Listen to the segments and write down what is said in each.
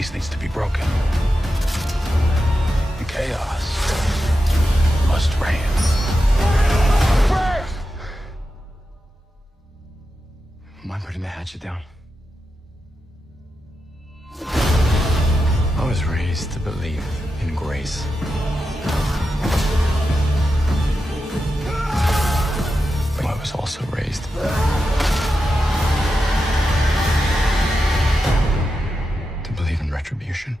peace needs to be broken. And chaos must reign. Am I putting the hatchet down? I was raised to believe in grace. But I was also raised to believe in retribution.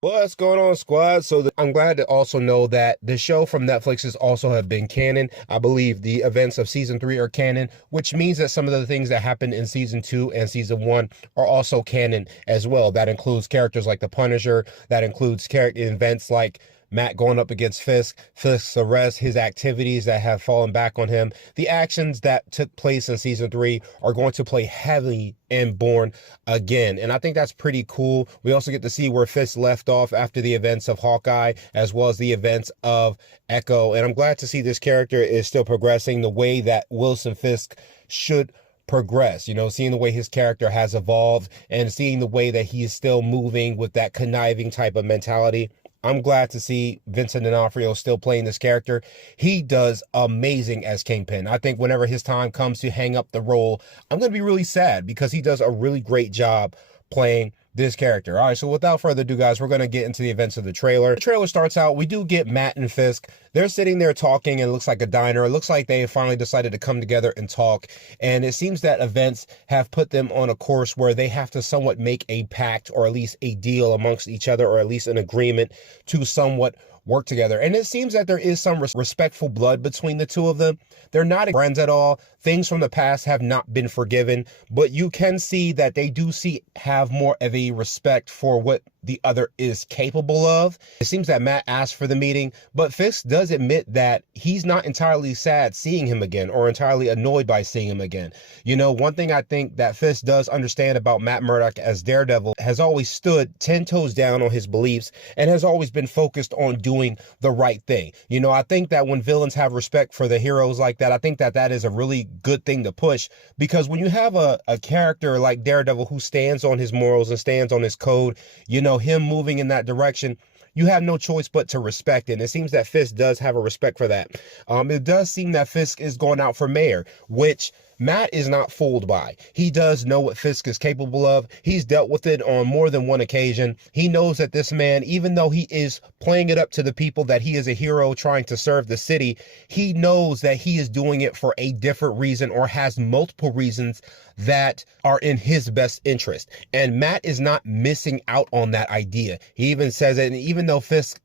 What's going on, squad? So I'm glad to also know that the show from Netflix is also have been canon. I believe the events of season 3 are canon, which means that some of the things that happened in season 2 and season 1 are also canon as well. That includes characters like the Punisher. That includes character events like Matt going up against Fisk's arrest, his activities that have fallen back on him. The actions that took place in season 3 are going to play heavily in Born Again. And I think that's pretty cool. We also get to see where Fisk left off after the events of Hawkeye, as well as the events of Echo. And I'm glad to see this character is still progressing the way that Wilson Fisk should progress, you know, seeing the way his character has evolved and seeing the way that he is still moving with that conniving type of mentality. I'm glad to see Vincent D'Onofrio still playing this character. He does amazing as Kingpin. I think whenever his time comes to hang up the role, I'm going to be really sad because he does a really great job playing this character. All right, so without further ado, guys, we're going to get into the events of the trailer. The trailer starts out, we do get Matt and Fisk. They're sitting there talking, and it looks like a diner. It looks like they finally decided to come together and talk, and it seems that events have put them on a course where they have to somewhat make a pact, or at least a deal amongst each other, or at least an agreement to somewhat work together. And it seems that there is some respectful blood between the two of them. They're not friends at all. Things from the past have not been forgiven, but you can see that they do have more of a respect for what the other is capable of. It seems that Matt asked for the meeting, but Fisk does admit that he's not entirely sad seeing him again or entirely annoyed by seeing him again. You know, one thing I think that Fisk does understand about Matt Murdock as Daredevil has always stood 10 toes down on his beliefs and has always been focused on doing the right thing. You know, I think that when villains have respect for the heroes like that, I think that that is a really good thing to push, because when you have a character like Daredevil who stands on his morals and stands on his code, you know, him moving in that direction, you have no choice but to respect it. And it seems that Fisk does have a respect for that. It does seem that Fisk is going out for mayor, which Matt is not fooled by. He does know what Fisk is capable of. He's dealt with it on more than one occasion. He knows that this man, even though he is playing it up to the people that he is a hero trying to serve the city, he knows that he is doing it for a different reason or has multiple reasons that are in his best interest. And Matt is not missing out on that idea. He even says it, and even though Fisk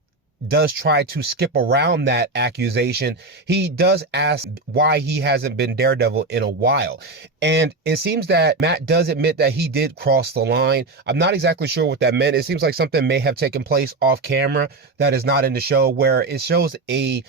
does try to skip around that accusation, he does ask why he hasn't been Daredevil in a while. And it seems that Matt does admit that he did cross the line. I'm not exactly sure what that meant. It seems like something may have taken place off camera that is not in the show, where it shows a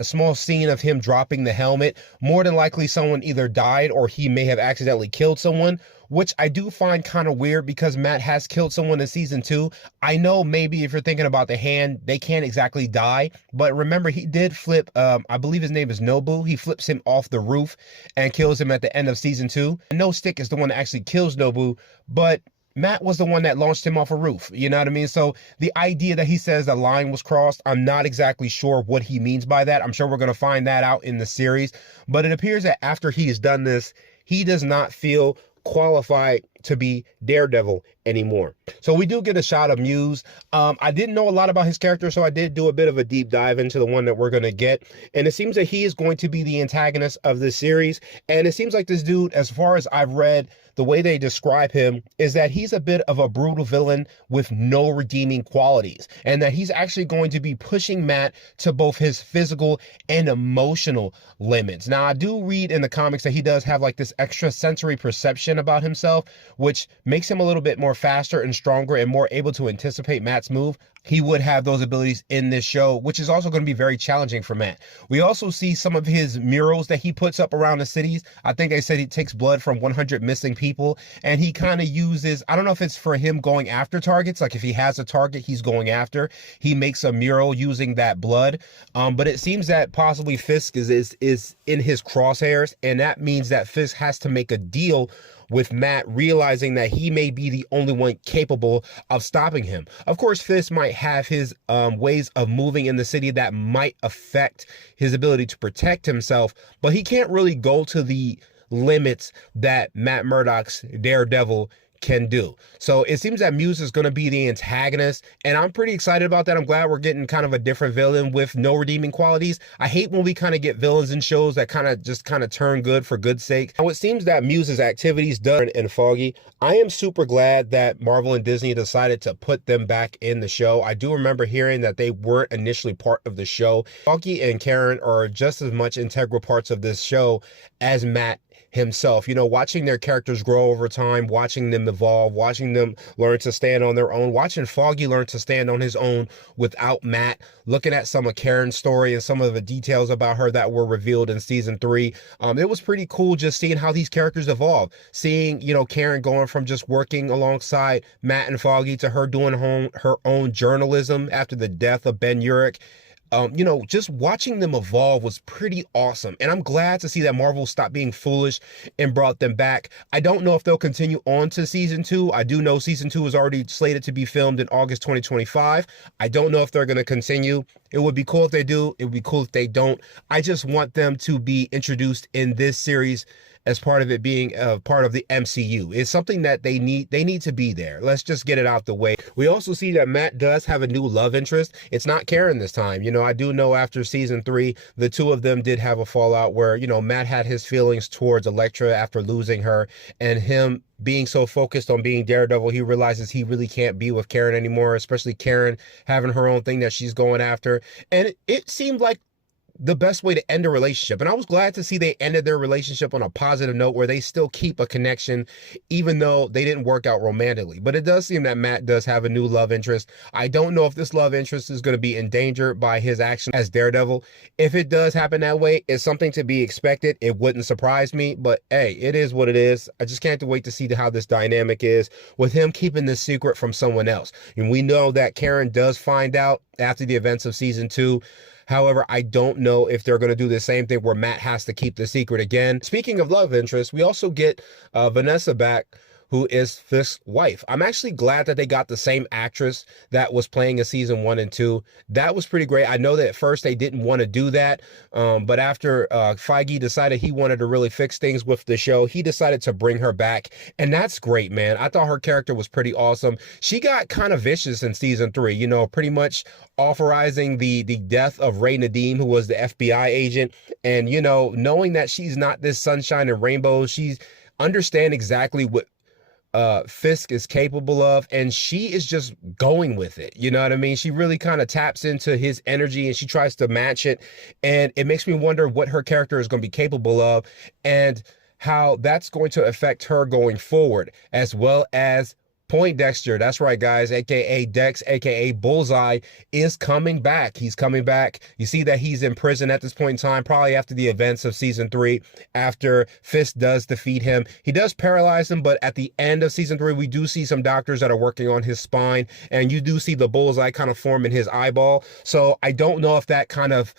small scene of him dropping the helmet. More than likely someone either died or he may have accidentally killed someone, which I do find kind of weird because Matt has killed someone in season 2. I know maybe if you're thinking about the hand, they can't exactly die, but remember he did flip, I believe his name is Nobu. He flips him off the roof and kills him at the end of season 2. No Stick is the one that actually kills Nobu, but Matt was the one that launched him off a roof. You know what I mean? So the idea that he says the line was crossed, I'm not exactly sure what he means by that. I'm sure we're going to find that out in the series. But it appears that after he has done this, he does not feel qualified to be Daredevil anymore. So we do get a shot of Muse. I didn't know a lot about his character, so I did do a bit of a deep dive into the one that we're going to get. And it seems that he is going to be the antagonist of this series. And it seems like this dude, as far as I've read, the way they describe him is that he's a bit of a brutal villain with no redeeming qualities, and that he's actually going to be pushing Matt to both his physical and emotional limits. Now, I do read in the comics that he does have like this extra sensory perception about himself, which makes him a little bit more more faster and stronger and more able to anticipate Matt's move, he would have those abilities in this show, which is also going to be very challenging for Matt. We also see some of his murals that he puts up around the cities. I think they said he takes blood from 100 missing people, and he kind of uses, I don't know if it's for him going after targets, like if he has a target he's going after, he makes a mural using that blood. But it seems that possibly Fisk is in his crosshairs, and that means that Fisk has to make a deal with Matt, realizing that he may be the only one capable of stopping him. Of course, Fisk might have his ways of moving in the city that might affect his ability to protect himself, but he can't really go to the limits that Matt Murdock's Daredevil can do. So it seems that Muse is going to be the antagonist, and I'm pretty excited about that. I'm glad we're getting kind of a different villain with no redeeming qualities. I hate when we kind of get villains in shows that kind of turn good for good's sake. Now, it seems that Muse's activities done in Foggy. I am super glad that Marvel and Disney decided to put them back in the show. I do remember hearing that they weren't initially part of the show. Foggy and Karen are just as much integral parts of this show as Matt himself. You know, watching their characters grow over time, watching them evolve, watching them learn to stand on their own, watching Foggy learn to stand on his own without Matt, looking at some of Karen's story and some of the details about her that were revealed in season 3. It was pretty cool just seeing how these characters evolve, seeing, you know, Karen going from just working alongside Matt and Foggy to her doing her own journalism after the death of Ben Urich. You know, just watching them evolve was pretty awesome. And I'm glad to see that Marvel stopped being foolish and brought them back. I don't know if they'll continue on to season 2. I do know season 2 is already slated to be filmed in August 2025. I don't know if they're going to continue. It would be cool if they do. It would be cool if they don't. I just want them to be introduced in this series as part of it being part of the MCU. It's something that they need to be there. Let's just get it out the way. We also see that Matt does have a new love interest. It's not Karen this time. You know, I do know after season 3, the two of them did have a fallout where, you know, Matt had his feelings towards Elektra after losing her, and him being so focused on being Daredevil, he realizes he really can't be with Karen anymore, especially Karen having her own thing that she's going after. And it seemed like the best way to end a relationship. And I was glad to see they ended their relationship on a positive note where they still keep a connection, even though they didn't work out romantically. But it does seem that Matt does have a new love interest. I don't know if this love interest is going to be endangered by his action as Daredevil. If it does happen that way, it's something to be expected. It wouldn't surprise me, but hey, it is what it is. I just can't wait to see how this dynamic is with him keeping this secret from someone else. And we know that Karen does find out after the events of season 2. However, I don't know if they're going to do the same thing where Matt has to keep the secret again. Speaking of love interest, we also get Vanessa back, who is Fisk's wife. I'm actually glad that they got the same actress that was playing in season 1 and 2. That was pretty great. I know that at first they didn't want to do that, but after Feige decided he wanted to really fix things with the show, he decided to bring her back, and that's great, man. I thought her character was pretty awesome. She got kind of vicious in season 3, you know, pretty much authorizing the death of Ray Nadeem, who was the FBI agent, and, you know, knowing that she's not this sunshine and rainbows, she's understand exactly what Fisk is capable of, and she is just going with it. You know what I mean? She really kind of taps into his energy and she tries to match it, and it makes me wonder what her character is going to be capable of and how that's going to affect her going forward, as well as Poindexter, that's right, guys, aka Dex, aka Bullseye, is coming back. He's coming back. You see that he's in prison at this point in time, probably after the events of season 3, after Fisk does defeat him. He does paralyze him, but at the end of season 3, we do see some doctors that are working on his spine, and you do see the bullseye kind of form in his eyeball. So I don't know if that kind of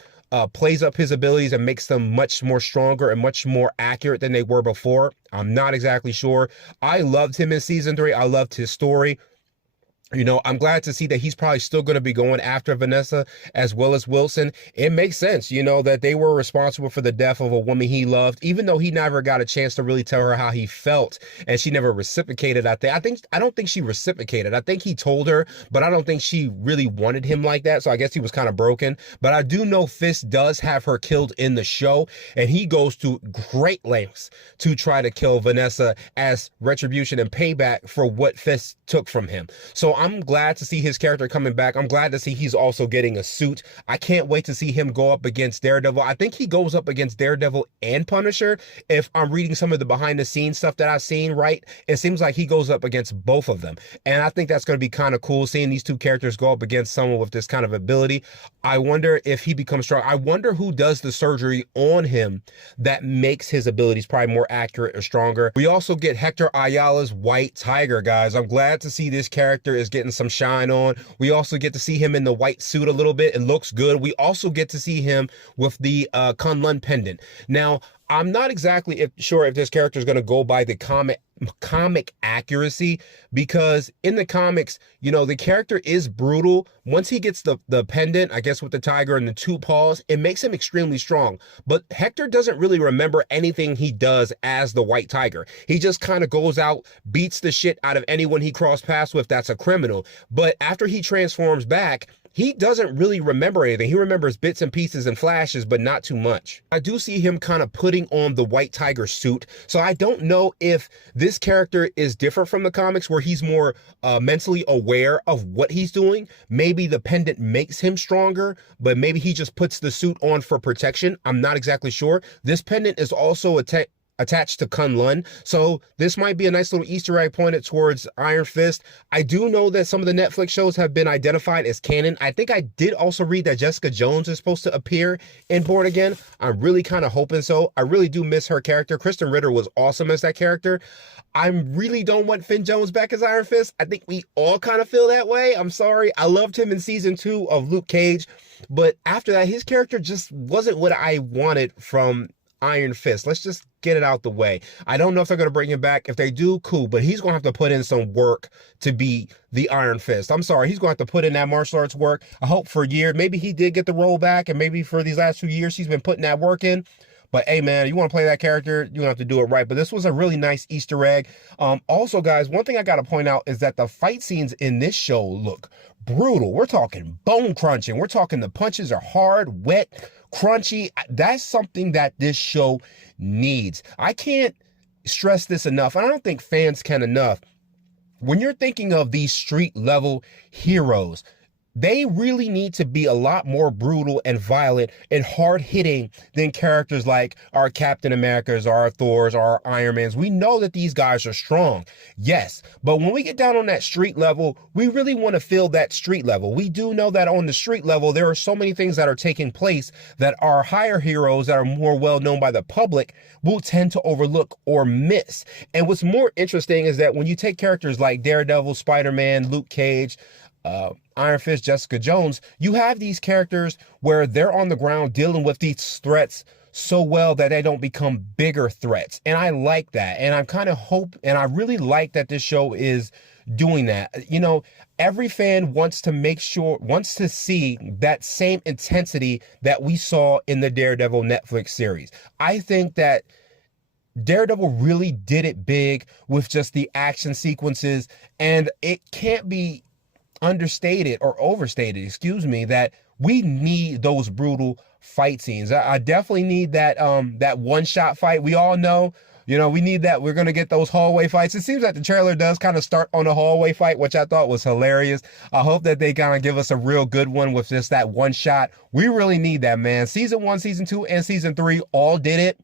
plays up his abilities and makes them much more stronger and much more accurate than they were before. I'm not exactly sure. I loved him in season 3. I loved his story. You know, I'm glad to see that he's probably still going to be going after Vanessa as well as Wilson. It makes sense, you know, that they were responsible for the death of a woman he loved, even though he never got a chance to really tell her how he felt, and she never reciprocated. I don't think she reciprocated. I think he told her, but I don't think she really wanted him like that. So I guess he was kind of broken. But I do know Fisk does have her killed in the show, and he goes to great lengths to try to kill Vanessa as retribution and payback for what Fisk took from him. So I'm glad to see his character coming back. I'm glad to see he's also getting a suit. I can't wait to see him go up against Daredevil. I think he goes up against Daredevil and Punisher. If I'm reading some of the behind the scenes stuff that I've seen, right, it seems like he goes up against both of them. And I think that's going to be kind of cool, seeing these two characters go up against someone with this kind of ability. I wonder if he becomes strong. I wonder who does the surgery on him that makes his abilities probably more accurate or stronger. We also get Hector Ayala's White Tiger, guys. I'm glad to see this character is getting some shine on. We also get to see him in the white suit a little bit. It looks good. We also get to see him with the Kunlun pendant. Now, I'm not exactly sure if this character is going to go by the comic accuracy, because in the comics, you know, the character is brutal. Once he gets the pendant, I guess with the tiger and the two paws, it makes him extremely strong. But Hector doesn't really remember anything he does as the White Tiger. He just kind of goes out, beats the shit out of anyone he crossed paths with that's a criminal. But after he transforms back, he doesn't really remember anything. He remembers bits and pieces and flashes, but not too much. I do see him kind of putting on the White Tiger suit. So I don't know if this character is different from the comics, where he's more mentally aware of what he's doing. Maybe the pendant makes him stronger, but maybe he just puts the suit on for protection. I'm not exactly sure. This pendant is also attached to Kunlun, so this might be a nice little Easter egg pointed towards Iron Fist. I do know that some of the Netflix shows have been identified as canon. I think I did also read that Jessica Jones is supposed to appear in Born Again. I'm really kind of hoping so. I really do miss her character. Kristen Ritter was awesome as that character. I really don't want Finn Jones back as Iron Fist. I think we all kind of feel that way. I'm sorry. I loved him in season 2 of Luke Cage, but after that, his character just wasn't what I wanted from Iron Fist. Let's just get it out the way. I don't know if they're going to bring him back. If they do, cool, but he's going to have to put in some work to be the Iron Fist. I'm sorry, he's going to have to put in that martial arts work. I hope for a year, maybe he did get the role back, and maybe for these last 2 years, he's been putting that work in. But hey, man, you want to play that character, you're going to have to do it right. But this was a really nice Easter egg. Also, guys, one thing I got to point out is that the fight scenes in this show look brutal. We're talking bone crunching. We're talking the punches are hard, wet, crunchy. That's something that this show needs. I can't stress this enough. I don't think fans can enough. When you're thinking of these street level heroes, they really need to be a lot more brutal and violent and hard-hitting than characters like our Captain Americas, our Thors, our Iron Mans. We know that these guys are strong, yes, but when we get down on that street level, we really want to feel that street level. We do know that on the street level, there are so many things that are taking place that our higher heroes that are more well-known by the public will tend to overlook or miss. And what's more interesting is that when you take characters like Daredevil, Spider-Man, Luke Cage, Iron Fist, Jessica Jones, you have these characters where they're on the ground dealing with these threats so well that they don't become bigger threats. And I like that. And I'm kind of I really like that this show is doing that. You know, every fan wants to see that same intensity that we saw in the Daredevil Netflix series. I think that Daredevil really did it big with just the action sequences, and it can't be understated or overstated, that we need those brutal fight scenes. I definitely need that one-shot fight. We all know, you know, we need that. We're going to get those hallway fights. It seems like the trailer does kind of start on a hallway fight, which I thought was hilarious. I hope that they kind of give us a real good one with just that one shot. We really need that, man. Season 1, Season 2, and Season 3 all did it.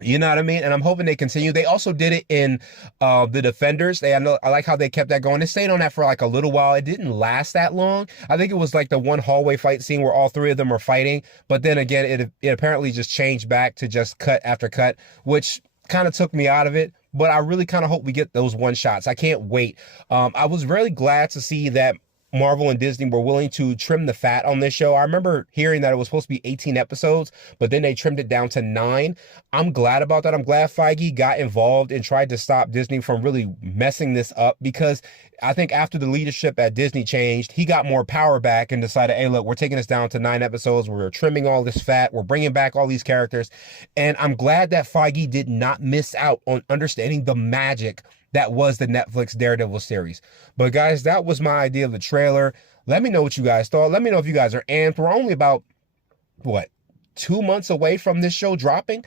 You know what I mean? And I'm hoping they continue. They also did it in The Defenders. I like how they kept that going. They stayed on that for like a little while. It didn't last that long. I think it was like the one hallway fight scene where all 3 of them are fighting. But then again, it apparently just changed back to just cut after cut, which kind of took me out of it. But I really kind of hope we get those one shots. I can't wait. I was really glad to see that Marvel and Disney were willing to trim the fat on this show. I remember hearing that it was supposed to be 18 episodes, but then they trimmed it down to 9. I'm glad about that. I'm glad Feige got involved and tried to stop Disney from really messing this up, because I think after the leadership at Disney changed, he got more power back and decided, hey, look, we're taking this down to 9 episodes. We're trimming all this fat. We're bringing back all these characters. And I'm glad that Feige did not miss out on understanding the magic that was the Netflix Daredevil series. But guys, that was my idea of the trailer. Let me know what you guys thought. Let me know if you guys are amped. We're only about, 2 months away from this show dropping.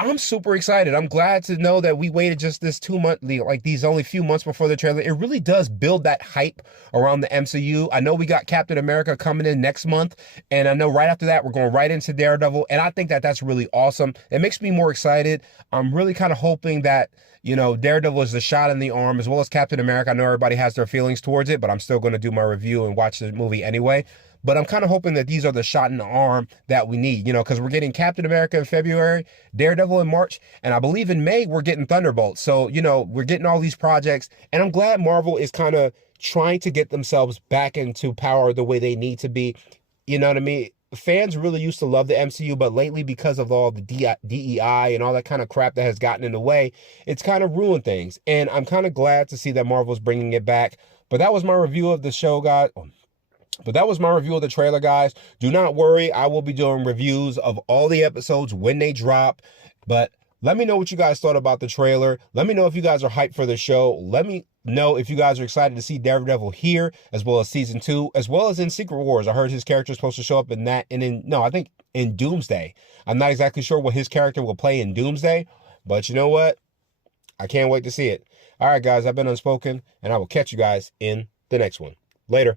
I'm super excited. I'm glad to know that we waited just this 2 month, like these only few months before the trailer. It really does build that hype around the MCU. I know we got Captain America coming in next month, and I know right after that we're going right into Daredevil, and I think that that's really awesome. It makes me more excited. I'm really kind of hoping that, you know, Daredevil is the shot in the arm as well as Captain America. I know everybody has their feelings towards it, but I'm still going to do my review and watch the movie anyway. But I'm kind of hoping that these are the shot in the arm that we need, you know, because we're getting Captain America in February, Daredevil in March, and I believe in May we're getting Thunderbolt. So, you know, we're getting all these projects, and I'm glad Marvel is kind of trying to get themselves back into power the way they need to be. You know what I mean? Fans really used to love the MCU, but lately, because of all the DEI and all that kind of crap that has gotten in the way, it's kind of ruined things. And I'm kind of glad to see that Marvel's bringing it back. But that was my review of the show, guys. But that was my review of the trailer, guys. Do not worry. I will be doing reviews of all the episodes when they drop. But let me know what you guys thought about the trailer. Let me know if you guys are hyped for the show. Let me know if you guys are excited to see Daredevil here, as well as season 2, as well as in Secret Wars. I heard his character is supposed to show up in that, and I think in Doomsday. I'm not exactly sure what his character will play in Doomsday, but you know what? I can't wait to see it. All right, guys, I've been Unspoken, and I will catch you guys in the next one. Later.